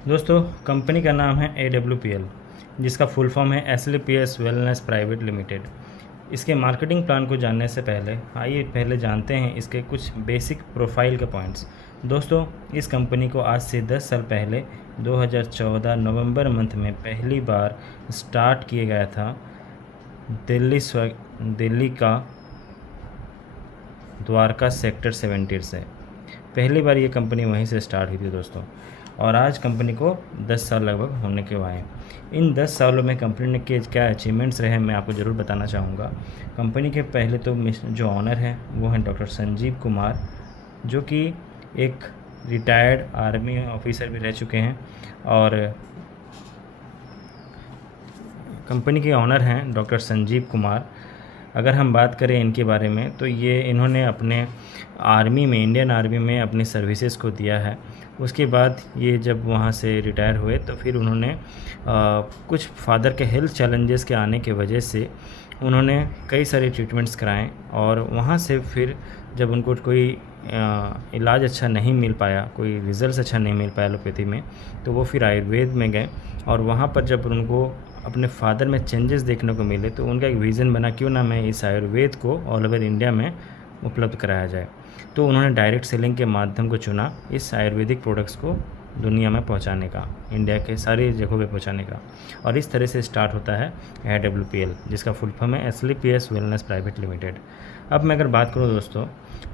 दोस्तों, कंपनी का नाम है AWPL, जिसका फुल फॉर्म है एसलीपीएस वेलनेस प्राइवेट लिमिटेड। इसके मार्केटिंग प्लान को जानने से पहले आइए पहले जानते हैं इसके कुछ बेसिक प्रोफाइल के पॉइंट्स। दोस्तों, इस कंपनी को आज से 10 साल पहले 2014 नवंबर मंथ में पहली बार स्टार्ट किया गया था दिल्ली का द्वारका सेक्टर 70 से। पहली बार ये कंपनी वहीं से स्टार्ट हुई थी दोस्तों, और आज कंपनी को 10 साल लगभग होने के आए। इन 10 सालों में कंपनी ने के क्या अचीवमेंट्स रहे मैं आपको ज़रूर बताना चाहूँगा। कंपनी के पहले तो जो ऑनर हैं वो हैं डॉक्टर संजीव कुमार, जो कि एक रिटायर्ड आर्मी ऑफिसर भी रह चुके हैं। और कंपनी के ऑनर हैं डॉक्टर संजीव कुमार। अगर हम बात करें इनके बारे में तो इन्होंने अपने आर्मी में, इंडियन आर्मी में अपनी सर्विसेज को दिया है। उसके बाद ये जब वहाँ से रिटायर हुए तो फिर उन्होंने कुछ फादर के हेल्थ चैलेंजेस के आने की वजह से उन्होंने कई सारे ट्रीटमेंट्स कराएं, और वहाँ से फिर जब उनको कोई इलाज अच्छा नहीं मिल पाया, कोई रिज़ल्ट अच्छा नहीं मिल पाया एलोपैथी में, तो वो फिर आयुर्वेद में गए। और वहाँ पर जब उनको अपने फादर में चेंजेस देखने को मिले तो उनका एक विज़न बना, क्यों ना मैं इस आयुर्वेद को ऑल ओवर इंडिया में उपलब्ध कराया जाए। तो उन्होंने डायरेक्ट सेलिंग के माध्यम को चुना इस आयुर्वेदिक प्रोडक्ट्स को दुनिया में पहुंचाने का, इंडिया के सारी जगहों पे पहुंचाने का। और इस तरह से स्टार्ट होता है AWPL, जिसका फुल फॉर्म है एसलीपीएस वेलनेस प्राइवेट लिमिटेड। अब मैं अगर बात करूं दोस्तों,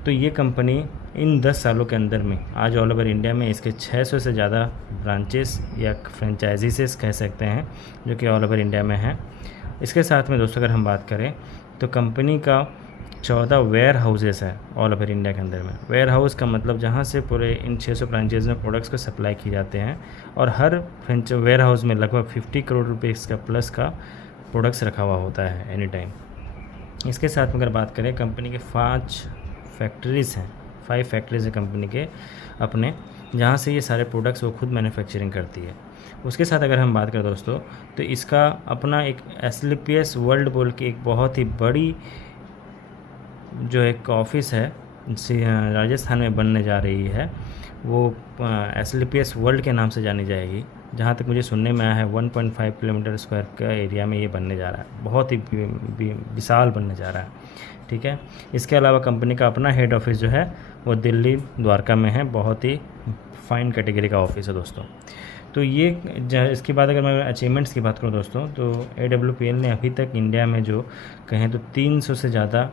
तो ये कंपनी इन 10 सालों के अंदर में आज ऑल ओवर इंडिया में इसके 600 से ज़्यादा ब्रांचेस या फ्रेंचाइजीज कह सकते हैं, जो कि ऑल ओवर इंडिया में हैं। इसके साथ में दोस्तों अगर हम बात करें तो कंपनी का 14 वेयर हाउसेस है ऑल ओवर इंडिया के अंदर में। वेयर हाउस का मतलब जहाँ से पूरे इन 600 ब्रांचेज में प्रोडक्ट्स को सप्लाई की जाते हैं, और हर वेयर हाउस में लगभग 50 करोड़ रुपए इसका प्लस का प्रोडक्ट्स रखा हुआ होता है एनी टाइम। इसके साथ में अगर बात करें, कंपनी के 5 फैक्ट्रीज़ हैं, 5 फैक्ट्रीज़ हैं कंपनी के अपने, जहाँ से ये सारे प्रोडक्ट्स वो खुद मैन्युफैक्चरिंग करती है। उसके साथ अगर हम बात करें दोस्तों, तो इसका अपना एक एसलीपीएस वर्ल्ड बोल के एक बहुत ही बड़ी जो एक ऑफिस है राजस्थान में बनने जा रही है, वो एसलीपीएस वर्ल्ड के नाम से जानी जाएगी। जहाँ तक मुझे सुनने में आया है 1.5 किलोमीटर स्क्वायर का एरिया में ये बनने जा रहा है, बहुत ही विशाल बनने जा रहा है। ठीक है। इसके अलावा कंपनी का अपना हेड ऑफिस जो है वो दिल्ली द्वारका में है, बहुत ही फाइन कैटेगरी का ऑफिस है दोस्तों। तो ये इसके बाद अगर मैं अचीवमेंट्स की बात करूँ दोस्तों, तो AWPL ने अभी तक इंडिया में जो कहें तो 300 से ज़्यादा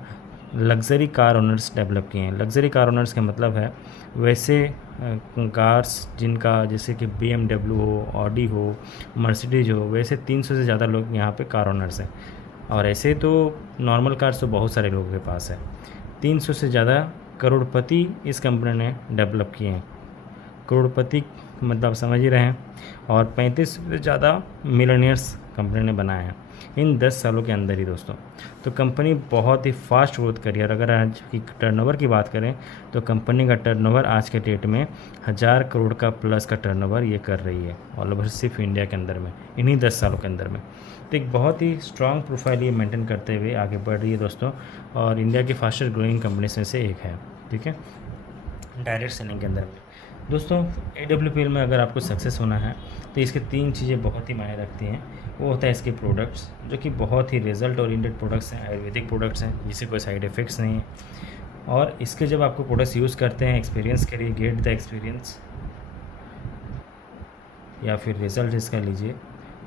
लग्ज़री कार ओनर्स डेवलप किए हैं। लग्ज़री कार ओनर्स का मतलब है वैसे कार्स जिनका जैसे कि BMW हो, ऑडी हो, मर्सिडीज हो, वैसे 300 से ज़्यादा लोग यहाँ पे कार ओनर्स हैं। और ऐसे तो नॉर्मल कार्स तो बहुत सारे लोगों के पास है। 300 से ज़्यादा करोड़पति इस कंपनी ने डेवलप किए हैं। करोड़पति मतलब समझ ही रहे हैं। और 35 से ज़्यादा मिलियनियर्स कंपनी ने बनाए हैं इन 10 सालों के अंदर ही दोस्तों। तो कंपनी बहुत ही फास्ट ग्रोथ करी है। और अगर आज की टर्नओवर की बात करें तो कंपनी का टर्नओवर आज के डेट में 1000 करोड़ का प्लस का टर्नओवर ये कर रही है ऑल ओवर सिर्फ इंडिया के अंदर में, इन्हीं 10 सालों के अंदर में। तो एक बहुत ही स्ट्रॉन्ग प्रोफाइल ये मेंटेन करते हुए आगे बढ़ रही है दोस्तों, और इंडिया की फास्टेस्ट ग्रोइंग कंपनीज में से एक है। ठीक है, डायरेक्ट सेलिंग के अंदर में दोस्तों। AWPL में अगर आपको सक्सेस होना है तो इसके 3 चीज़ें बहुत ही मायने रखती हैं। वो होता है इसके प्रोडक्ट्स, जो कि बहुत ही रिजल्ट ओरिएंटेड प्रोडक्ट्स हैं, आयुर्वेदिक प्रोडक्ट्स हैं जिससे कोई साइड इफ़ेक्ट्स नहीं है। और इसके जब आपको प्रोडक्ट्स यूज़ करते हैं, एक्सपीरियंस करिए, गेट द एक्सपीरियंस या फिर रिज़ल्ट इसका लीजिए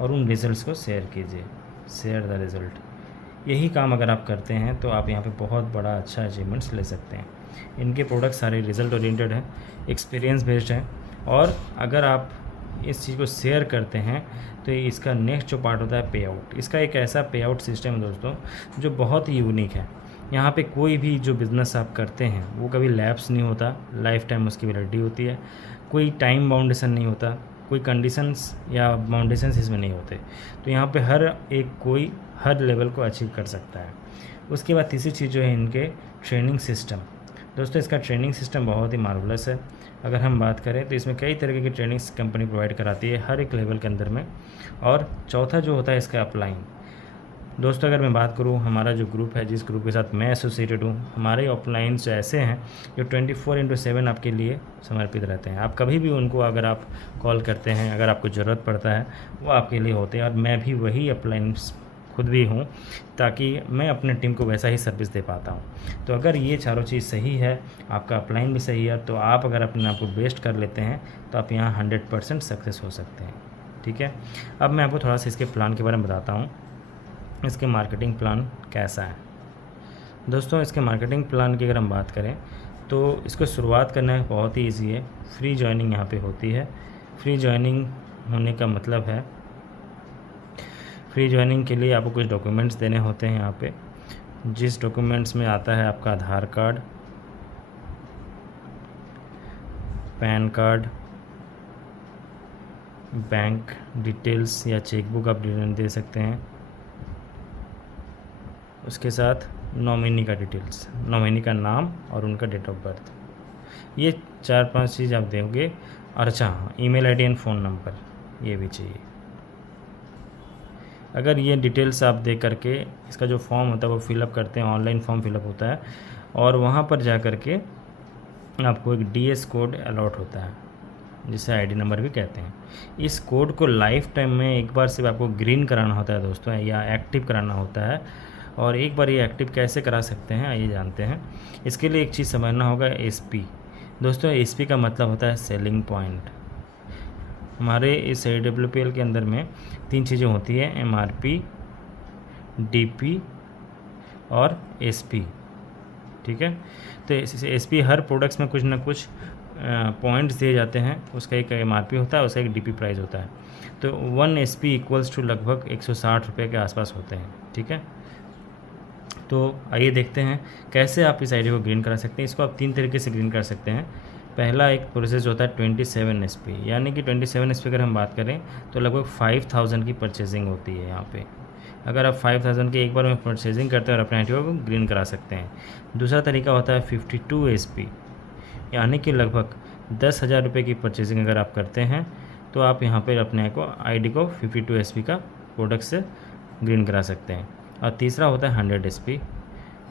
और उन रिज़ल्ट्स को शेयर कीजिए, शेयर द रिज़ल्ट। यही काम अगर आप करते हैं तो आप यहाँ पे बहुत बड़ा अच्छा अचीवमेंट्स ले सकते हैं। इनके प्रोडक्ट सारे रिज़ल्ट ओरिएंटेड हैं, एक्सपीरियंस बेस्ड हैं, और अगर आप इस चीज़ को शेयर करते हैं तो इसका नेक्स्ट जो पार्ट होता है पे आउट। इसका एक ऐसा पे आउट सिस्टम है दोस्तों जो बहुत ही यूनिक है। यहाँ पे कोई भी जो बिज़नेस आप करते हैं वो कभी लैप्स नहीं होता, लाइफ टाइम उसकी वैलिडिटी होती है। कोई टाइम बाउंडेशन नहीं होता, कोई कंडीशंस या बाउंडेशंस इसमें नहीं होते। तो यहाँ पे हर एक कोई हर लेवल को अचीव कर सकता है। उसके बाद तीसरी चीज़ जो है इनके ट्रेनिंग सिस्टम। दोस्तों, इसका ट्रेनिंग सिस्टम बहुत ही मार्वलस है। अगर हम बात करें तो इसमें कई तरीके की ट्रेनिंग्स कंपनी प्रोवाइड कराती है हर एक लेवल के अंदर में। और चौथा जो होता है इसका अपलाइन। दोस्तों अगर मैं बात करूँ हमारा जो ग्रुप है, जिस ग्रुप के साथ मैं एसोसिएटेड हूँ, हमारे ऑफलाइंस ऐसे हैं जो 24/7 आपके लिए समर्पित रहते हैं। आप कभी भी उनको अगर आप कॉल करते हैं, अगर आपको ज़रूरत पड़ता है, वो आपके लिए होते हैं। और मैं भी वही अपलाइंस खुद भी हूँ, ताकि मैं अपने टीम को वैसा ही सर्विस दे पाता हूँ। तो अगर ये चारों चीज़ सही है, आपका अपलाइन भी सही है, तो आप अगर अपने आप को बेस्ट कर लेते हैं तो आप यहाँ 100% सक्सेस हो सकते हैं। ठीक है, अब मैं आपको थोड़ा सा इसके प्लान के बारे में बताता हूँ, इसके मार्केटिंग प्लान कैसा है। दोस्तों इसके मार्केटिंग प्लान की अगर हम बात करें तो इसको शुरुआत करना बहुत ही ईजी है। फ्री ज्वाइनिंग यहाँ पे होती है। फ्री ज्वाइनिंग होने का मतलब है, फ्री ज्वाइनिंग के लिए आपको कुछ डॉक्यूमेंट्स देने होते हैं यहाँ पे, जिस डॉक्यूमेंट्स में आता है आपका Aadhaar card, PAN card, bank details या चेकबुक आप दे सकते हैं, उसके साथ नॉमिनी का डिटेल्स, नॉमिनी का नाम और उनका डेट ऑफ बर्थ, ये 4-5 चीज़ आप देंगे। और अच्छा हाँ, email ID and phone number ये भी चाहिए। अगर ये डिटेल्स आप दे करके इसका जो फॉर्म होता है वो फिलअप करते हैं, ऑनलाइन फॉर्म फिलअप होता है, और वहाँ पर जा कर के आपको एक DS कोड अलॉट होता है, जिसे ID नंबर भी कहते हैं। इस कोड को लाइफ टाइम में एक बार सिर्फ आपको ग्रीन कराना होता है दोस्तों, या एक्टिव कराना होता है। और एक बार ये एक्टिव कैसे करा सकते हैं आइए जानते हैं। इसके लिए एक चीज़ समझना होगा, SP। दोस्तों SP का मतलब होता है सेलिंग पॉइंट। हमारे इस AWPL के अंदर में 3 चीज़ें होती है, MRP, DP और SP। ठीक है, तो SP हर प्रोडक्ट्स में कुछ ना कुछ पॉइंट्स दिए जाते हैं। उसका एक MRP होता है, उसका एक DP प्राइस होता है। तो 1 SP इक्वल्स टू लगभग 160 रुपये के आसपास होते हैं। ठीक है, तो आइए देखते हैं कैसे आप इस आईडी को ग्रीन करा सकते हैं। इसको आप 3 तरीके से ग्रीन कर सकते हैं। पहला एक प्रोसेस होता है 27 SP, यानी कि 27 SP अगर हम बात करें तो लगभग 5000 की परचेजिंग होती है यहाँ पे। अगर आप 5000 की एक बार में परचेजिंग करते हैं और अपने आईडी को ग्रीन करा सकते हैं। दूसरा तरीका होता है 52 SP, यानी कि लगभग 10,000 रुपये की परचेजिंग अगर आप करते हैं तो आप यहाँ पर अपने आईडी को 52 SP का प्रोडक्ट से ग्रीन करा सकते हैं। और तीसरा होता है 100 SP,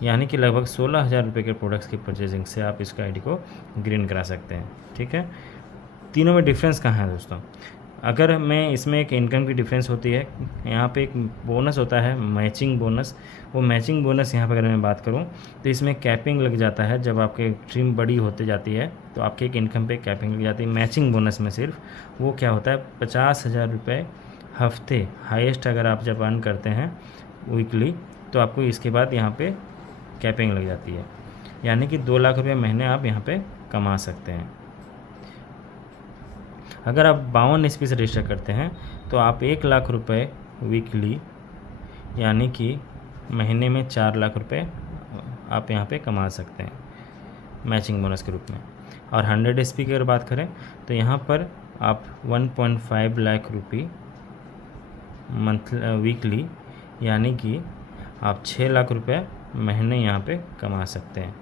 यानी कि लगभग 16,000 रुपये के प्रोडक्ट्स की परचेजिंग से आप इसका आईडी को ग्रीन करा सकते हैं। ठीक है, तीनों में डिफरेंस कहाँ है दोस्तों? अगर मैं इसमें एक इनकम की डिफरेंस होती है, यहाँ पे एक बोनस होता है मैचिंग बोनस। वो मैचिंग बोनस यहाँ पर अगर मैं बात करूँ तो इसमें कैपिंग लग जाता है। जब आपके स्ट्रीम बड़ी होती जाती है तो आपके एक इनकम पे कैपिंग लग जाती है। मैचिंग बोनस में सिर्फ वो क्या होता है, 50,000 रुपये हफ्ते हाईएस्ट अगर आप जब अर्न करते हैं वीकली, तो आपको इसके बाद यहाँ पे कैपिंग लग जाती है, यानी कि 2 लाख रुपये महीने आप यहाँ पे कमा सकते हैं। अगर आप 52 SP से रजिस्टर करते हैं तो आप 1 लाख रुपये वीकली, यानी कि महीने में 4 लाख रुपये आप यहाँ पे कमा सकते हैं मैचिंग बोनस के रूप में। और 100 SP की अगर बात करें तो यहाँ पर आप 1.5 लाख रुपये वीकली, यानी कि आप 6 लाख रुपये महीने यहाँ पे कमा सकते हैं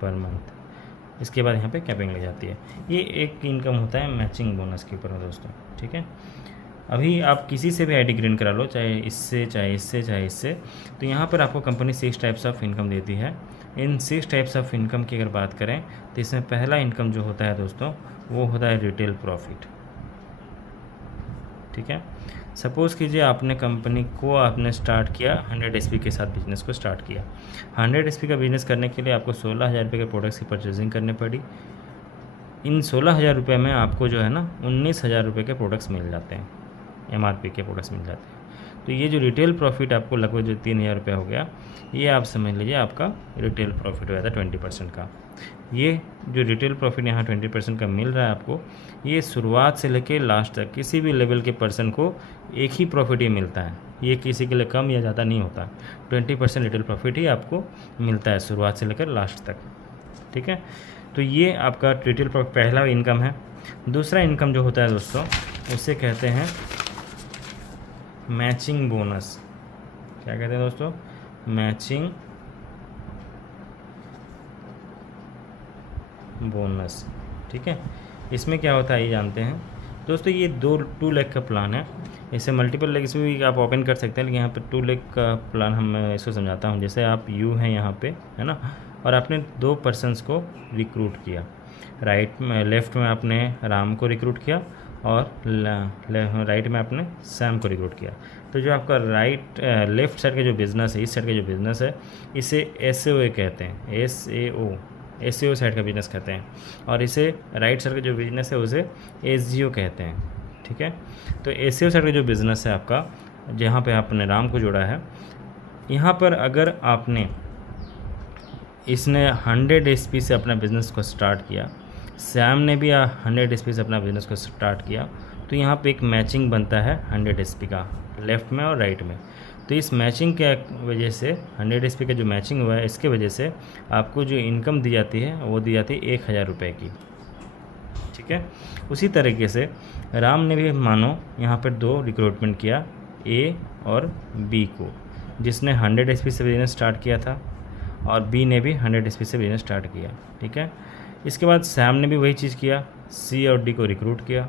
पर मंथ। इसके बाद यहाँ पे कैपिंग लग जाती है। ये एक इनकम होता है मैचिंग बोनस के ऊपर दोस्तों। ठीक है, अभी आप किसी से भी आईडी ग्रीन करा लो, चाहे इससे चाहे इससे चाहे इससे, तो यहाँ पर आपको कंपनी 6 टाइप्स ऑफ इनकम देती है। इन 6 टाइप्स ऑफ इनकम की अगर बात करें तो इसमें पहला इनकम जो होता है दोस्तों वो होता है रिटेल प्रॉफिट। ठीक है, सपोज़ कीजिए आपने कंपनी को आपने स्टार्ट किया 100 SP के साथ बिजनेस को स्टार्ट किया। 100 SP का बिजनेस करने के लिए आपको 16,000 रुपये के प्रोडक्ट्स की परचेजिंग करनी पड़ी। इन 16,000 रुपये में आपको जो है ना 19,000 रुपये के प्रोडक्ट्स मिल जाते हैं, MRP के प्रोडक्ट्स मिल जाते हैं। तो ये जो रिटेल प्रॉफिट आपको लगभग जो 3,000 रुपये हो गया, ये आप समझ लीजिए आपका रिटेल प्रॉफिट हो जाता है 20% का। ये जो रिटेल प्रॉफिट यहाँ 20% का मिल रहा है आपको, ये शुरुआत से लेके लास्ट तक किसी भी लेवल के पर्सन को एक ही प्रॉफिट ही मिलता है। ये किसी के लिए कम या ज़्यादा नहीं होता। 20% रिटेल प्रॉफिट ही आपको मिलता है शुरुआत से लेकर लास्ट तक। ठीक है, तो ये आपका रिटेल प्रॉफिट पहला इनकम है। दूसरा इनकम जो होता है दोस्तों उसे कहते हैं मैचिंग बोनस। क्या कहते हैं दोस्तों? Matching bonus. ठीक है, इसमें क्या होता है ये जानते हैं दोस्तों। ये 2 लाख का प्लान है। इसे मल्टीपल लेग्स भी आप ओपन कर सकते हैं, लेकिन यहाँ पे 2 लेग का प्लान मैं इसको समझाता हूँ। जैसे आप यू हैं यहाँ पे, है ना, और आपने 2 पर्सनस को रिक्रूट किया। लेफ़्ट में आपने राम को रिक्रूट किया और राइट में आपने सैम को रिक्रूट किया। तो जो आपका लेफ़्ट साइड का जो बिज़नेस है, इस साइड का जो बिज़नेस है, इसे SAO कहते हैं। SAO साइड का बिज़नेस कहते हैं। और इसे राइट साइड का जो बिज़नेस है उसे SGO कहते हैं। ठीक है, तो SAO साइड का जो बिज़नेस है आपका, जहाँ पे आपने राम को जोड़ा है, यहाँ पर अगर आपने इसने 100 SP से अपना बिज़नेस को स्टार्ट किया, सैम ने भी 100 SP से अपना बिज़नेस को स्टार्ट किया, तो यहाँ पे एक मैचिंग बनता है 100 SP का, लेफ़्ट में और राइट में। तो इस मैचिंग के वजह से 100 SP का जो मैचिंग हुआ है, इसके वजह से आपको जो इनकम दी जाती है वो दी जाती है 1000 रुपये की। ठीक है, उसी तरीके से राम ने भी मानो यहाँ पर 2 रिक्रूटमेंट किया, A और B को, जिसने 100 SP से बिज़नेस स्टार्ट किया था और B ने भी 100 SP से बिज़नेस स्टार्ट किया। ठीक है, इसके बाद सैम ने भी वही चीज़ किया, C और D को रिक्रूट किया।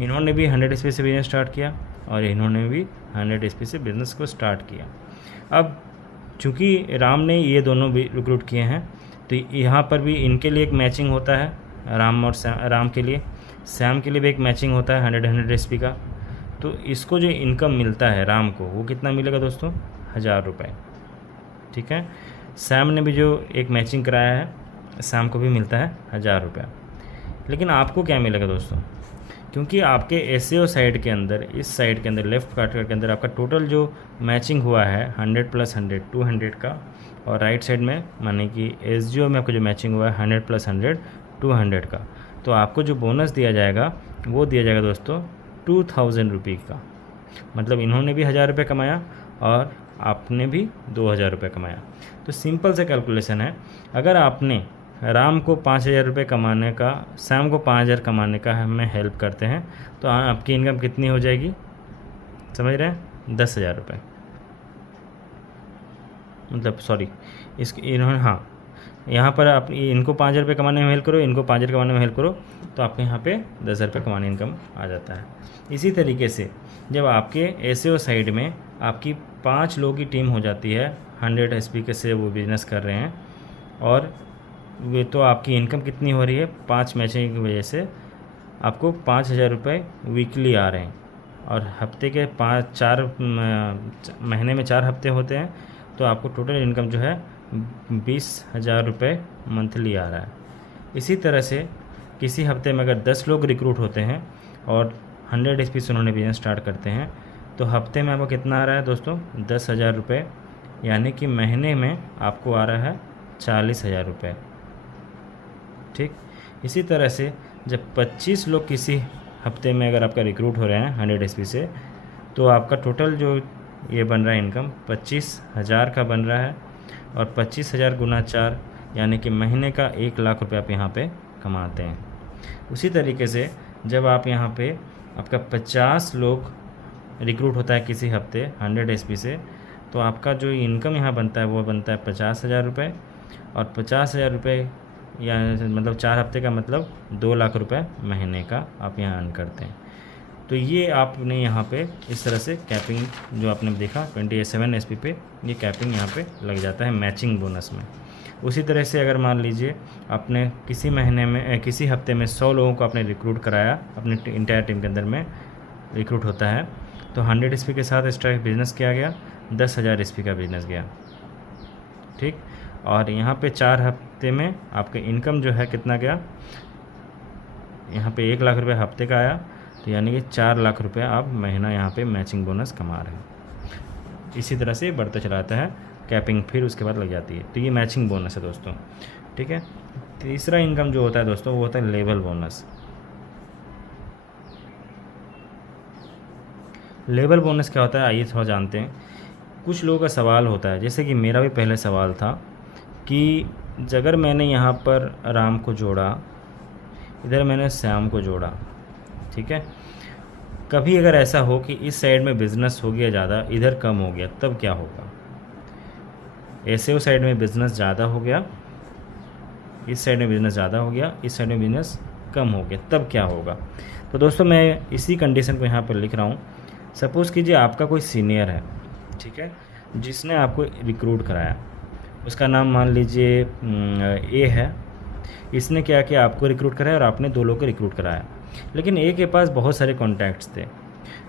इन्होंने भी 100 SP से बिज़नेस स्टार्ट किया और इन्होंने भी 100 SP से बिज़नेस को स्टार्ट किया। अब चूँकि राम ने ये दोनों भी रिक्रूट किए हैं, तो यहाँ पर भी इनके लिए एक मैचिंग होता है, राम के लिए, सैम के लिए भी एक मैचिंग होता है 100 SP का। तो इसको जो इनकम मिलता है राम को, वो कितना मिलेगा दोस्तों? 1000 रुपये। ठीक है, सैम ने भी जो एक मैचिंग कराया है, सैम को भी मिलता है 1000 रुपये। लेकिन आपको क्या मिलेगा दोस्तों? क्योंकि आपके SAO साइड के अंदर, इस साइड के अंदर, लेफ़्ट क्वार्टर के अंदर आपका टोटल जो मैचिंग हुआ है 100 + 100 200 का, और राइट साइड में माने कि SGO में आपका जो मैचिंग हुआ है 100 + 100 200 का, तो आपको जो बोनस दिया जाएगा वो दिया जाएगा दोस्तों 2000 रुपये का। मतलब इन्होंने भी 1000 रुपये कमाया और आपने भी 2000 रुपये कमाया। तो सिंपल से कैलकुलेशन है, अगर आपने राम को 5000 रुपये कमाने का, सैम को 5000 कमाने का हमें हेल्प करते हैं, तो आपकी इनकम कितनी हो जाएगी? समझ रहे हैं? 10,000 रुपये। मतलब सॉरी, इन्होंने, हाँ, यहाँ पर आप इनको 5000 रुपये कमाने में हेल्प करो, इनको 5000 कमाने में हेल्प करो, तो आपके यहाँ पे 10,000 रुपये कमाने इनकम आ जाता है। इसी तरीके से जब आपके SAO साइड में आपकी 5 लोगों की टीम हो जाती है, 100 SP के से वो बिज़नेस कर रहे हैं, और वे तो आपकी इनकम कितनी हो रही है? 5 मैचिंग की वजह से आपको 5000 रुपये वीकली आ रहे हैं, और हफ्ते के 4 महीने में 4 हफ्ते होते हैं, तो आपको टोटल इनकम जो है 20,000 रुपये मंथली आ रहा है। इसी तरह से किसी हफ्ते में अगर 10 लोग रिक्रूट होते हैं और 100 SP से उन्होंने बिज़नेस स्टार्ट करते हैं, तो हफ्ते में आपको कितना आ रहा है दोस्तों? 10,000 रुपये, यानी कि महीने में आपको आ रहा है 40,000 रुपये। ठीक, इसी तरह से जब 25 लोग किसी हफ्ते में अगर आपका रिक्रूट हो रहे हैं 100 SP से, तो आपका टोटल जो ये बन रहा है इनकम 25,000 का बन रहा है, और 25,000 गुना 4 यानी कि महीने का 1 लाख रुपये आप यहाँ पे कमाते हैं। उसी तरीके से जब आप यहाँ पे आपका 50 लोग रिक्रूट होता है किसी हफ्ते 100 SP से, तो आपका जो इनकम यहाँ बनता है वो बनता है 50,000 रुपये, और 50,000 रुपये या मतलब 4 हफ्ते का मतलब 2 लाख रुपये महीने का आप यहाँ अर्न करते हैं। तो ये आपने यहाँ पे इस तरह से कैपिंग जो आपने देखा 27 SP पे, ये कैपिंग यहाँ पे लग जाता है मैचिंग बोनस में। उसी तरह से अगर मान लीजिए आपने किसी महीने में, किसी हफ्ते में 100 लोगों को आपने रिक्रूट कराया, अपनी इंटायर टीम के अंदर में रिक्रूट होता है, तो 100 SP के साथ एक्स्ट्रा बिज़नेस किया गया, 10,000 SP का बिज़नेस गया। ठीक, और यहाँ पे 4 हफ्ते में आपका इनकम जो है कितना गया? यहाँ पे 1 लाख रुपये हफ्ते का आया, तो यानी कि 4 लाख रुपये आप महीना यहाँ पे मैचिंग बोनस कमा रहे हैं। इसी तरह से बढ़ता चलाता है कैपिंग, फिर उसके बाद लग जाती है। तो ये मैचिंग बोनस है दोस्तों। ठीक है, तीसरा इनकम जो होता है दोस्तों वो होता है लेवल बोनस। लेवल बोनस क्या होता है आइए थोड़ा जानते हैं। कुछ लोगों का सवाल होता है, जैसे कि मेरा भी पहले सवाल था कि अगर मैंने यहाँ पर राम को जोड़ा, इधर मैंने श्याम को जोड़ा, ठीक है, कभी अगर ऐसा हो कि इस साइड में बिज़नेस हो गया ज़्यादा, इधर कम हो गया, तब क्या होगा? SAO साइड में बिज़नेस ज़्यादा हो गया, इस साइड में बिज़नेस ज़्यादा हो गया, इस साइड में बिज़नेस कम हो गया, तब क्या होगा? तो दोस्तों मैं इसी कंडीशन को यहाँ पर लिख रहा हूँ। सपोज़ कीजिए आपका कोई सीनियर है, ठीक है, जिसने आपको रिक्रूट कराया, उसका नाम मान लीजिए ए है। इसने क्या किया, आपको रिक्रूट कराया और आपने 2 लोग को रिक्रूट कराया। लेकिन ए के पास बहुत सारे कॉन्टैक्ट्स थे,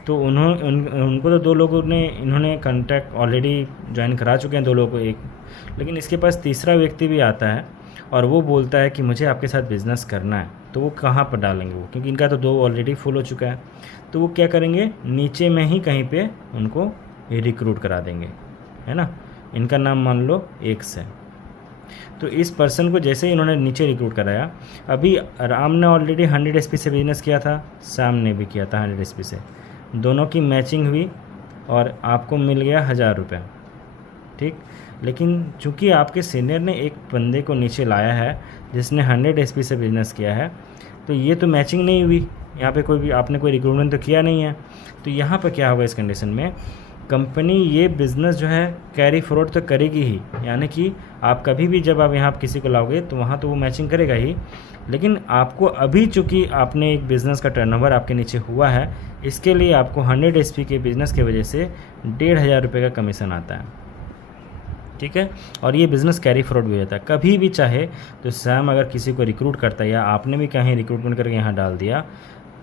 तो उनको तो 2 लोगों ने इन्होंने कॉन्टैक्ट ऑलरेडी ज्वाइन करा चुके हैं 2 लोगों को एक। लेकिन इसके पास तीसरा व्यक्ति भी आता है और वो बोलता है कि मुझे आपके साथ बिज़नेस करना है, तो वो कहाँ पर डालेंगे वो, क्योंकि इनका तो 2 ऑलरेडी फुल हो चुका है। तो वो क्या करेंगे, नीचे में ही कहीं पे उनको रिक्रूट करा देंगे, है ना। इनका नाम मान लो एक्स है। तो इस पर्सन को जैसे ही इन्होंने नीचे रिक्रूट कराया, अभी राम ने ऑलरेडी 100 एसपी से बिजनेस किया था, श्याम ने भी किया था 100 एसपी से, दोनों की मैचिंग हुई और आपको मिल गया 1000 रुपये, ठीक। लेकिन चूंकि आपके सीनियर ने एक बंदे को नीचे लाया है जिसने 100 एसपी से बिजनेस किया है, तो ये तो मैचिंग नहीं हुई, यहाँ पे कोई भी आपने कोई रिक्रूटमेंट तो किया नहीं है। तो यहाँ पर क्या होगा, इस कंडीशन में कंपनी ये बिज़नेस जो है कैरी फॉरवर्ड तो करेगी ही, यानी कि आप कभी भी जब आप यहाँ किसी को लाओगे तो वहाँ तो वो मैचिंग करेगा ही। लेकिन आपको अभी चूँकि आपने एक बिज़नेस का टर्नओवर आपके नीचे हुआ है, इसके लिए आपको 100 एसपी के बिज़नेस की वजह से 1500 रुपये का कमीशन आता है, ठीक है। और ये बिज़नेस कैरी फॉरवर्ड भी होता है। कभी भी चाहे तो श्याम अगर किसी को रिक्रूट करता है या आपने भी कहीं रिक्रूटमेंट करके यहाँ डाल दिया,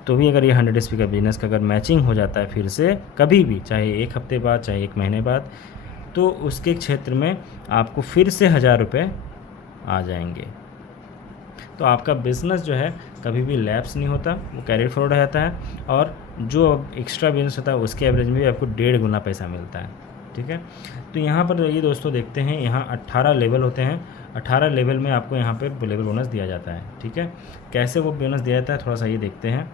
तो भी अगर ये 100 एसपी का बिज़नेस का अगर मैचिंग हो जाता है फिर से कभी भी, चाहे 1 हफ्ते बाद चाहे 1 महीने बाद, तो उसके क्षेत्र में आपको फिर से 1000 रुपये आ जाएंगे। तो आपका बिज़नेस जो है कभी भी लैप्स नहीं होता, वो कैरी फॉरवर्ड रहता है। और जो एक्स्ट्रा बिज़नेस होता है उसके एवरेज में भी आपको 1.5 गुना पैसा मिलता है, ठीक है। तो यहाँ पर ये दोस्तों देखते हैं, यहाँ 18 लेवल होते हैं। 18 लेवल में आपको यहाँ पर लेवल बोनस दिया जाता है, ठीक है। कैसे वो बोनस दिया जाता है थोड़ा सा ये देखते हैं।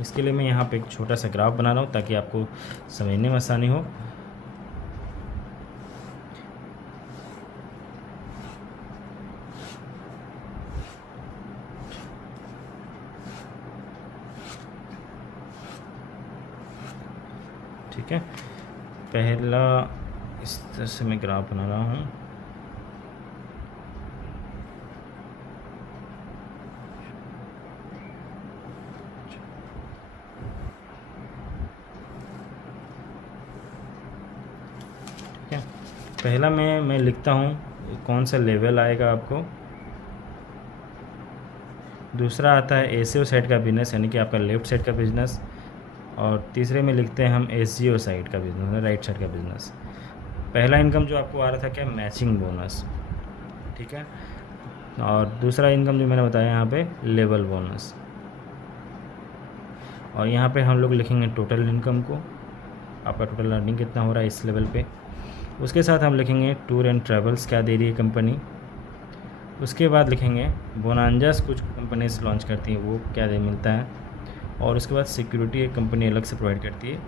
इसके लिए मैं यहाँ पे एक छोटा सा ग्राफ बना रहा हूँ ताकि आपको समझने में आसानी हो। ठीक है, पहला इस तरह से मैं ग्राफ बना रहा हूँ। पहला मैं लिखता हूँ कौन सा लेवल आएगा आपको। दूसरा आता है एसईओ साइड का बिजनेस, यानी कि आपका लेफ्ट साइड का बिजनेस। और तीसरे में लिखते हैं हम एसजीओ साइड का बिजनेस, राइट साइड का बिजनेस। पहला इनकम जो आपको आ रहा था क्या, मैचिंग बोनस, ठीक है। और दूसरा इनकम जो मैंने बताया यहाँ पे लेवल बोनस। और यहाँ पे हम लोग लिखेंगे टोटल इनकम को, आपका टोटल अर्निंग कितना हो रहा है इस लेवल पे। उसके साथ हम लिखेंगे टूर एंड ट्रैवल्स क्या दे रही है कंपनी। उसके बाद लिखेंगे बोनांजास कुछ कंपनीज लॉन्च करती हैं वो क्या दे मिलता है। और उसके बाद सिक्योरिटी एक कंपनी अलग से प्रोवाइड करती है,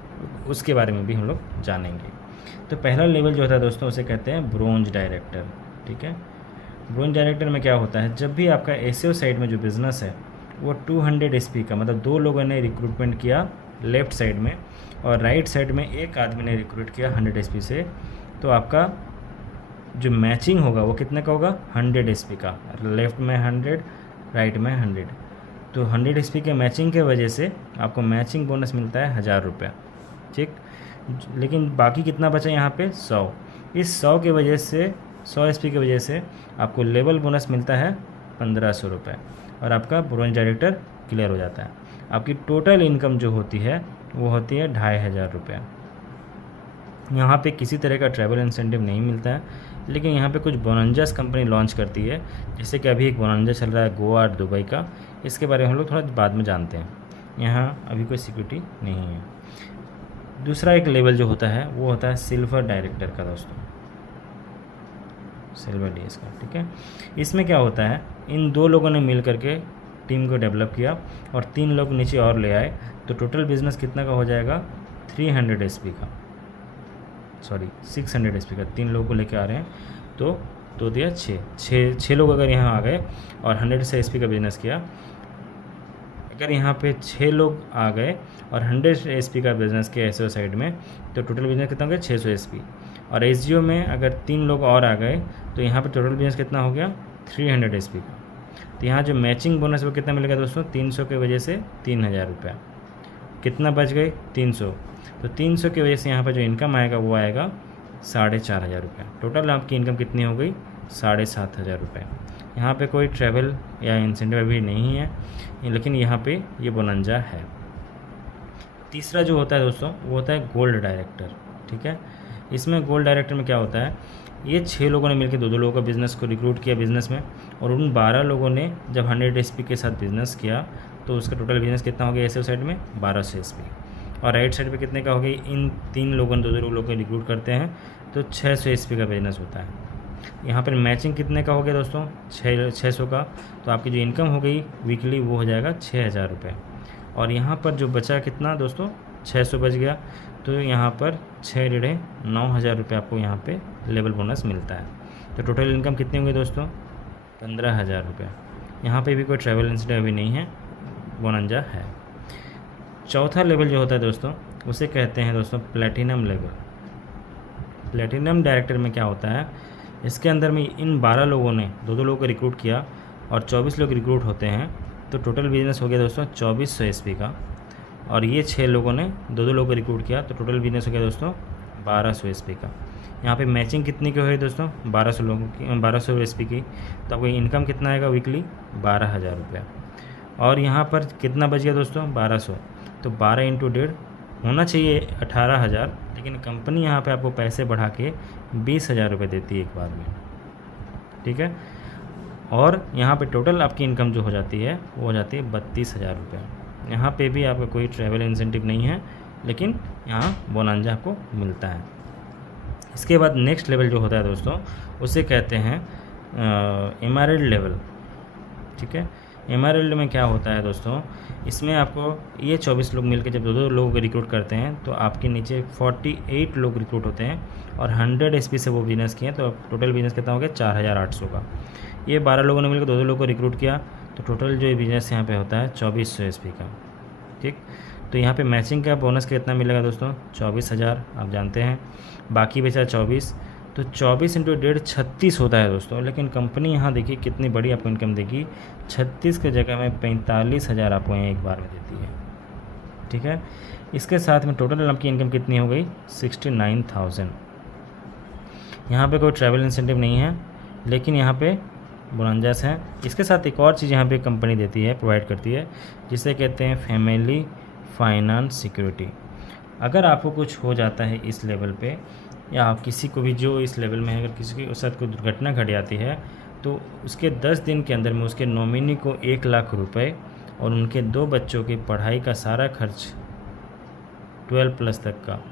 उसके बारे में भी हम लोग जानेंगे। तो पहला लेवल जो होता है दोस्तों उसे कहते हैं ब्रोंज डायरेक्टर, ठीक है। ब्रोंज डायरेक्टर में क्या होता है, जब भी आपका एसईओ साइड में जो बिज़नेस है वो 200 एसपी का, मतलब 2 लोगों ने रिक्रूटमेंट किया लेफ़्ट साइड में और राइट साइड में एक आदमी ने रिक्रूट किया 100 एसपी से, तो आपका जो मैचिंग होगा वो कितने का होगा, 100 एसपी का। लेफ़्ट में 100, राइट में 100, तो 100 एसपी के मैचिंग के वजह से आपको मैचिंग बोनस मिलता है 1000 रुपये, ठीक। लेकिन बाकी कितना बचा यहाँ पे 100। इस 100 के वजह से 100 एसपी की वजह से आपको लेवल बोनस मिलता है 1500 रुपये और आपका ब्रोंज डायरेक्टर क्लियर हो जाता है। आपकी टोटल इनकम जो होती है वो होती है 2500 रुपये। यहाँ पे किसी तरह का ट्रैवल इंसेंटिव नहीं मिलता है, लेकिन यहाँ पे कुछ बोनांजास कंपनी लॉन्च करती है, जैसे कि अभी एक बोनांजा चल रहा है गोवा और दुबई का, इसके बारे में हम लोग थोड़ा बाद में जानते हैं। यहाँ अभी कोई सिक्योरिटी नहीं है। दूसरा एक लेवल जो होता है वो होता है सिल्वर डायरेक्टर का दोस्तों, सिल्वर डीएस का, ठीक है। इसमें क्या होता है, इन 2 लोगों ने मिल करके टीम को डेवलप किया और 3 लोग नीचे और ले आए, तो टोटल बिजनेस कितना का हो जाएगा 300 एसपी का, सॉरी 600 एसपी का। 3 लोगों को लेके आ रहे हैं तो दिया 6 लोग अगर यहाँ आ गए और 100 से एसपी का बिजनेस किया, अगर यहाँ पे 6 लोग आ गए और 100 एसपी का बिजनेस किया एसओ साइड में, तो टोटल बिजनेस कितना हो गया 600 एसपी। और एसजीओ में अगर 3 लोग और आ गए तो यहाँ पे टोटल बिजनेस कितना हो गया 300 एसपी का। तो यहाँ जो मैचिंग बोनस वो कितना मिलेगा दोस्तों 300 के वजह से 3000 रुपये। कितना बच गए 300। तो 300 की वजह से यहाँ पर जो इनकम आएगा वो आएगा 4,500 रुपये। टोटल आपकी इनकम कितनी हो गई 7,500 रुपये। यहाँ पे कोई ट्रैवल या इंसेंटिव भी नहीं है, लेकिन यहाँ पे ये बोनंजा है। तीसरा जो होता है दोस्तों वो होता है गोल्ड डायरेक्टर। ठीक है, इसमें गोल्ड डायरेक्टर में क्या होता है, ये 6 लोगों ने मिलकर 2-2 लोगों का बिज़नेस को रिक्रूट किया बिज़नेस में, और उन 12 लोगों ने जब 100 SP के साथ बिज़नेस किया तो उसका टोटल बिज़नेस कितना हो गया, ऐसे साइड में 1200 SP, और राइट साइड पे कितने का हो गया, इन 3 लोगों ने 2-2 लोगों को रिक्रूट करते हैं तो 600 SP का बिज़नेस होता है। यहाँ पर मैचिंग कितने का हो गया दोस्तों, 600 का, तो आपकी जो इनकम हो गई वीकली वो हो जाएगा 6,000 रुपये। और यहाँ पर जो बचा कितना दोस्तों 600 बच गया, तो यहाँ पर 6,9,000 रुपये आपको यहाँ पे लेवल बोनस मिलता है। तो टोटल इनकम कितनी होगी दोस्तों 15,000 रुपये। यहाँ पे भी कोई ट्रैवल इंसिडेंट अभी नहीं है, बोनंजा है। चौथा लेवल जो होता है दोस्तों उसे कहते हैं दोस्तों प्लेटिनम लेवल। प्लेटिनम डायरेक्टर में क्या होता है, इसके अंदर में इन 12 लोगों ने 2-2 लोगों को रिक्रूट किया और 24 लोग रिक्रूट होते हैं, तो टोटल बिजनेस हो गया दोस्तों 2400 SP का। और ये 6 लोगों ने 2-2 लोगों को रिक्रूट किया तो टोटल बिजनेस हो गया दोस्तों 1200 SP का। यहाँ पे मैचिंग कितनी की हुई दोस्तों 1200 लोगों की, 1200 SP की, तो आपको इनकम कितना आएगा वीकली 12,000 रुपया। और यहाँ पर कितना बच गया दोस्तों 1200, तो 12 × 1.5 होना चाहिए 18,000, लेकिन कंपनी यहाँ पे आपको पैसे बढ़ा के 20,000 रुपये देती है एक बार में। ठीक है, और यहाँ पे टोटल आपकी इनकम जो हो जाती है वो हो जाती है 32,000 रुपये। यहाँ पे भी आपका कोई ट्रैवल इंसेंटिव नहीं है, लेकिन यहाँ बोनंजा आपको मिलता है। इसके बाद नेक्स्ट लेवल जो होता है दोस्तों उसे कहते हैं एमरेल्ड लेवल। ठीक है, एमरेल्ड में क्या होता है दोस्तों, इसमें आपको ये 24 लोग मिलकर जब 2-2 लोगों को रिक्रूट करते हैं तो आपके नीचे 48 लोग रिक्रूट होते हैं और 100 SP से वो बिजनेस किए, तो टोटल बिजनेस कितना हो गया 4,800 का। ये 12 लोगों ने मिलकर 2-2 लोगों को रिक्रूट किया तो टोटल जो बिजनेस यहाँ पे होता है 2400 SP का। ठीक, तो यहाँ पे मैचिंग का बोनस कितना मिलेगा दोस्तों 24,000, आप जानते हैं, बाकी बचा 24, तो 24 × 1.5 36 होता है दोस्तों। लेकिन कंपनी यहाँ देखिए कितनी बड़ी आपको इनकम देगी, 36 के जगह में 45,000 आपको यहाँ एक बार में देती है। ठीक है, इसके साथ में टोटल आपकी इनकम कितनी हो गई 69,000। यहाँ पे कोई ट्रैवल इंसेंटिव नहीं है, लेकिन यहाँ पे बोनंजास हैं। इसके साथ एक और चीज़ यहाँ पे कंपनी देती है, प्रोवाइड करती है, जिसे कहते हैं फैमिली फाइनेंस सिक्योरिटी। अगर आपको कुछ हो जाता है इस लेवल पे, या आप किसी को भी जो इस लेवल में है, अगर किसी के साथ कोई दुर्घटना घट जाती है तो उसके 10 दिन के अंदर में उसके नॉमिनी को 1 लाख रुपए और उनके 2 बच्चों की पढ़ाई का सारा खर्च 12+ तक का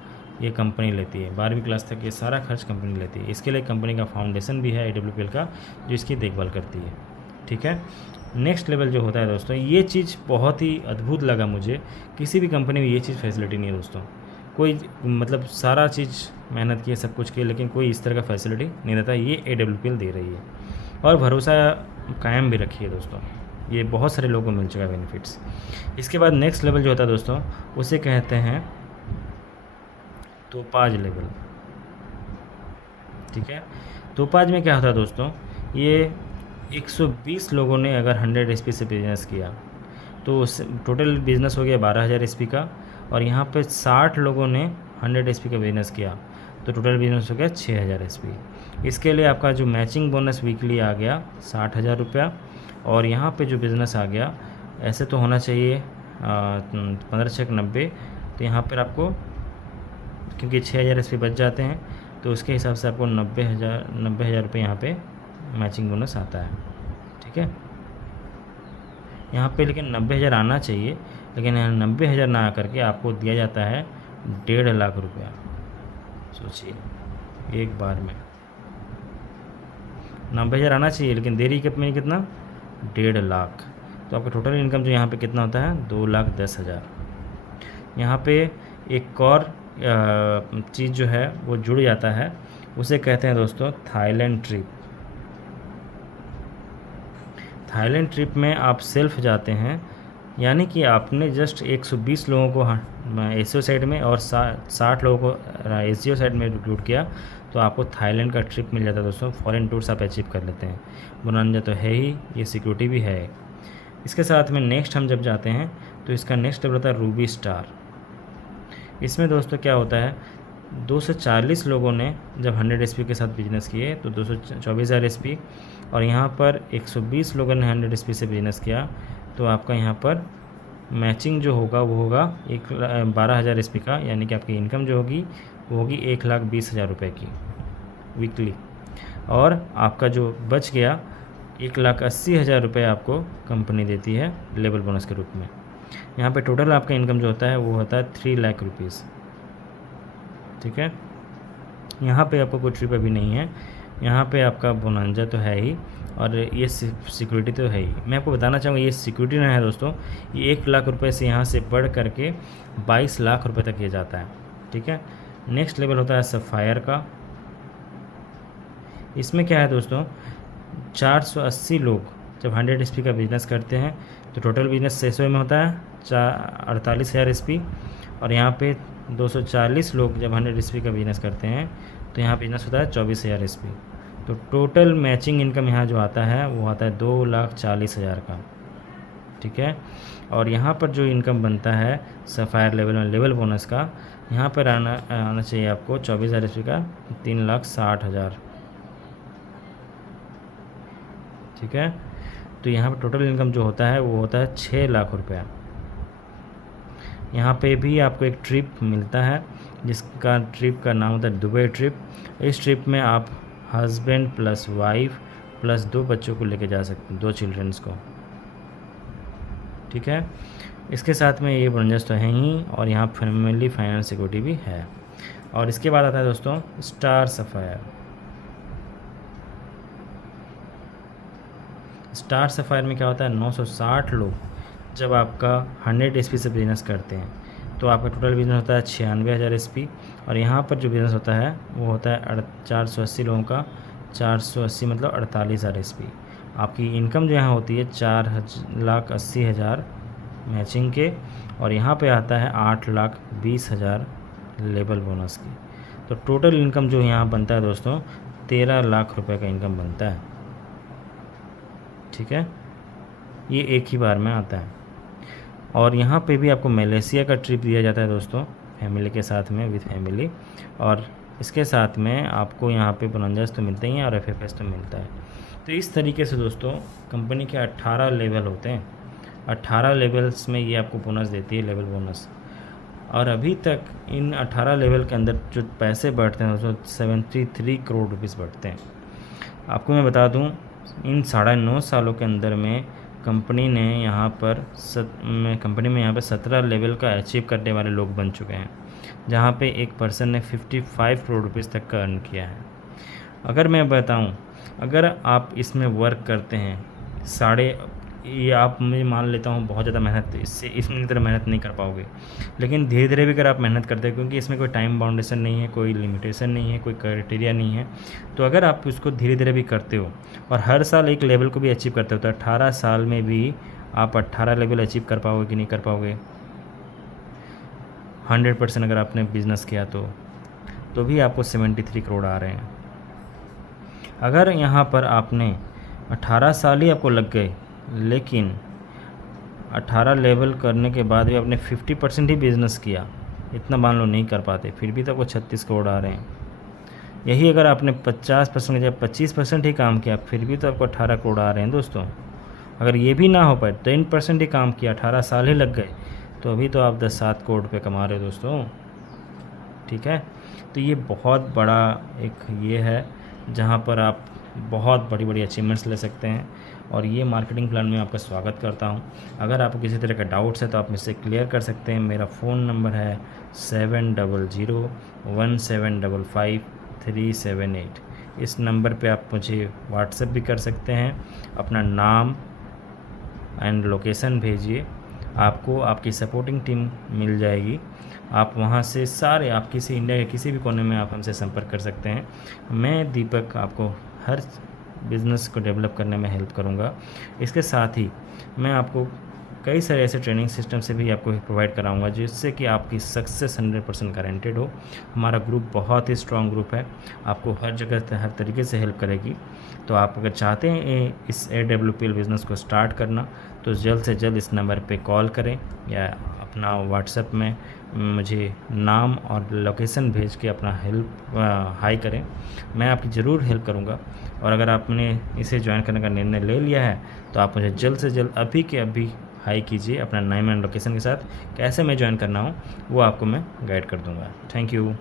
ये कंपनी लेती है, 12वीं क्लास तक ये सारा खर्च कंपनी लेती है। इसके लिए कंपनी का फाउंडेशन भी है AWPL का, जो इसकी देखभाल करती है। ठीक है, नेक्स्ट लेवल जो होता है दोस्तों, ये चीज़ बहुत ही अद्भुत लगा मुझे, किसी भी कंपनी में ये चीज़ फैसिलिटी नहीं है दोस्तों। कोई मतलब सारा चीज़ मेहनत की है, सब कुछ किया, लेकिन कोई इस तरह का फैसिलिटी नहीं देता, ये AWPL दे रही है और भरोसा कायम भी रखी है दोस्तों। ये बहुत सारे लोगों को मिल चुका है बेनिफिट्स। इसके बाद नेक्स्ट लेवल जो होता है दोस्तों उसे कहते हैं तोपाज लेवल। ठीक है, तोपाज में क्या होता है दोस्तों, ये 120 लोगों ने अगर 100 SP से बिजनेस किया तो टोटल बिजनेस हो गया 12,000 SP का, और यहाँ पे 60 लोगों ने 100 SP का बिजनेस किया तो टोटल बिजनेस हो गया 6,000 SP। इसके लिए आपका जो मैचिंग बोनस वीकली आ गया 60,000 रुपया, और यहाँ पे जो बिज़नेस आ गया, ऐसे तो होना चाहिए 15×6 = 90, तो यहाँ पर आपको क्योंकि 6,000 SP बच जाते हैं तो उसके हिसाब से आपको 90,000 रुपये यहाँ पे मैचिंग बोनस आता है। ठीक है, यहाँ पे लेकिन 90,000 आना चाहिए, लेकिन 90,000 ना आकर के आपको दिया जाता है 1.5 लाख रुपया। सोचिए एक बार में 90,000 आना चाहिए, लेकिन देरी में कितना 1.5 लाख, तो आपका टोटल इनकम जो यहाँ पे कितना होता है 2,10,000। यहाँ पे एक और चीज़ जो है वो जुड़ जाता है, उसे कहते हैं दोस्तों थाईलैंड ट्रिप। थाईलैंड ट्रिप में आप सेल्फ जाते हैं, यानी कि आपने जस्ट 120 लोगों को एसओ साइड में और 60 लोगों को एसजीओ साइड में रिक्रूट किया तो आपको थाईलैंड का ट्रिप मिल जाता है दोस्तों। फॉरेन टूर्स आप अचीव कर लेते हैं। बोनंजा तो है ही, ये सिक्योरिटी भी है। इसके साथ में नेक्स्ट हम जब जाते हैं तो इसका नेक्स्ट लेवल होता है रूबी स्टार। इसमें दोस्तों क्या होता है, 240 लोगों ने जब 100 एसपी के साथ बिजनेस किए तो 224,000 एसपी, और यहाँ पर 120 लोगों ने 100 एसपी से बिजनेस किया तो आपका यहाँ पर मैचिंग जो होगा वो होगा 12,000 एसपी का, यानी कि आपकी इनकम जो होगी वो होगी 1,20,000 रुपये की वीकली, और आपका जो बच गया 1,80,000 रुपये आपको कंपनी देती है लेवल बोनस के रूप में। यहाँ पे टोटल आपका इनकम जो होता है वो होता है 3 लाख रुपीज़। ठीक है, यहाँ पे आपको कोई ट्रिप अभी नहीं है, यहाँ पे आपका बोनांजा तो है ही और ये सिक्योरिटी तो है ही। मैं आपको बताना चाहूँगा ये सिक्योरिटी नहीं है दोस्तों, ये 1 लाख रुपए से यहाँ से बढ़ करके 22 लाख रुपए तक ये जाता है। ठीक है, नेक्स्ट लेवल होता है सफ़ायर का। इसमें क्या है दोस्तों, 480 लोग जब 100 एसपी का बिज़नेस करते हैं तो टोटल बिज़नेस 600 में होता है 48,000 एसपी, और यहाँ पे 240 लोग जब 100 एसपी का बिज़नेस करते हैं तो यहाँ बिज़नेस होता है 24,000 एसपी। तो टोटल मैचिंग इनकम यहाँ जो आता है वो आता है 2,40,000 का। ठीक है, और यहाँ पर जो इनकम बनता है सफ़ायर लेवल में लेवल बोनस का, यहाँ पर आना चाहिए आपको 24,000 एसपी का 3,60,000। ठीक है, तो यहाँ पर टोटल इनकम जो होता है वो होता है 6 लाख रुपया। यहाँ पे भी आपको एक ट्रिप मिलता है जिसका ट्रिप का नाम होता है दुबई ट्रिप। इस ट्रिप में आप हस्बैंड प्लस वाइफ प्लस 2 बच्चों को लेके जा सकते हैं, 2 चिल्ड्रंस को। ठीक है, इसके साथ में ये बोनस तो है ही, और यहाँ फैमिली फाइनेंस सिक्योरिटी भी है। और इसके बाद आता है दोस्तों स्टार सफ़ायर। स्टार सफ़ायर में क्या होता है, 960 लोग जब आपका 100 एसपी से बिज़नेस करते हैं तो आपका टोटल बिज़नेस होता है 96,000 एसपी, और यहाँ पर जो बिज़नेस होता है वो होता है 480 लोगों का, 480 मतलब 48,000 एसपी। आपकी इनकम जो यहाँ होती है 4,80,000 मैचिंग के, और यहाँ पे आता है 8,20,000 लेवल बोनस की। तो टोटल इनकम जो यहाँ बनता है दोस्तों 13 लाख रुपए का इनकम बनता है। ठीक है, ये एक ही बार में आता है। और यहाँ पे भी आपको मलेशिया का ट्रिप दिया जाता है दोस्तों, फैमिली के साथ में, विद फैमिली, और इसके साथ में आपको यहाँ पे बोनस तो मिलते ही हैं और एफएफएस तो मिलता है। तो इस तरीके से दोस्तों कंपनी के 18 लेवल होते हैं, 18 लेवल्स में ये आपको बोनस देती है लेवल बोनस। और अभी तक इन 18 लेवल के अंदर जो पैसे बढ़ते हैं दोस्तों 73 करोड़ रुपीज़ बढ़ते हैं। आपको मैं बता दूँ इन 9.5 सालों के अंदर में कंपनी में यहाँ पर 17 लेवल का अचीव करने वाले लोग बन चुके हैं, जहाँ पे एक पर्सन ने 55 करोड़ रुपीज़ तक का अर्न किया है। अगर मैं बताऊँ, अगर आप इसमें वर्क करते हैं ये आप मैं मान लेता हूँ बहुत ज़्यादा मेहनत, इसमें तरह मेहनत नहीं कर पाओगे, लेकिन धीरे धीरे भी अगर आप मेहनत करते हैं, क्योंकि इसमें कोई टाइम बाउंडेशन नहीं है, कोई लिमिटेशन नहीं है, कोई क्राइटेरिया नहीं है, तो अगर आप उसको धीरे धीरे भी करते हो और हर साल एक लेवल को भी अचीव करते हो तो 18 साल में भी आप 18 लेवल अचीव कर पाओगे कि नहीं कर पाओगे। 100% अगर आपने बिज़नेस किया तो भी आपको 73 करोड़ आ रहे हैं। अगर यहाँ पर आपने 18 साल ही आपको लग गए, लेकिन 18 लेवल करने के बाद भी आपने 50% ही बिज़नेस किया, इतना मान लो नहीं कर पाते, फिर भी तो आपको 36 करोड़ आ रहे हैं। यही अगर आपने 50% या 25% ही काम किया, फिर भी तो आपको 18 करोड़ आ रहे हैं दोस्तों। अगर ये भी ना हो पाए, 10% ही काम किया, 18 साल ही लग गए, तो अभी तो आप 10-7 करोड़ रुपये कमा रहे हो दोस्तों। ठीक है, तो ये बहुत बड़ा एक ये है जहाँ पर आप बहुत बड़ी बड़ी अचीवमेंट्स ले सकते हैं, और ये मार्केटिंग प्लान में आपका स्वागत करता हूँ। अगर आपको किसी तरह का डाउट्स है तो आप मुझसे क्लियर कर सकते हैं। मेरा फ़ोन नंबर है 7001755378। इस नंबर पे आप मुझे व्हाट्सएप भी कर सकते हैं, अपना नाम एंड लोकेशन भेजिए, आपको आपकी सपोर्टिंग टीम मिल जाएगी। आप वहाँ से सारे, आप किसी इंडिया के किसी भी कोने में आप हमसे संपर्क कर सकते हैं। मैं दीपक आपको हर बिज़नेस को डेवलप करने में हेल्प करूँगा। इसके साथ ही मैं आपको कई सारे ऐसे ट्रेनिंग सिस्टम से भी आपको प्रोवाइड कराऊंगा जिससे कि आपकी सक्सेस 100% गारंटेड हो। हमारा ग्रुप बहुत ही स्ट्रॉन्ग ग्रुप है, आपको हर जगह हर तरीके से हेल्प करेगी। तो आप अगर चाहते हैं इस AWPL बिज़नेस को स्टार्ट करना, तो जल्द से जल्द इस नंबर पे कॉल करें या अपना व्हाट्सएप में मुझे नाम और लोकेशन भेज के अपना हाई करें। मैं आपकी ज़रूर हेल्प करूँगा। और अगर आपने इसे ज्वाइन करने का निर्णय ले लिया है तो आप मुझे जल्द से जल्द अभी के अभी हाई कीजिए अपना नाम एंड लोकेशन के साथ। कैसे मैं ज्वाइन करना हूँ वो आपको मैं गाइड कर दूँगा। Thank you.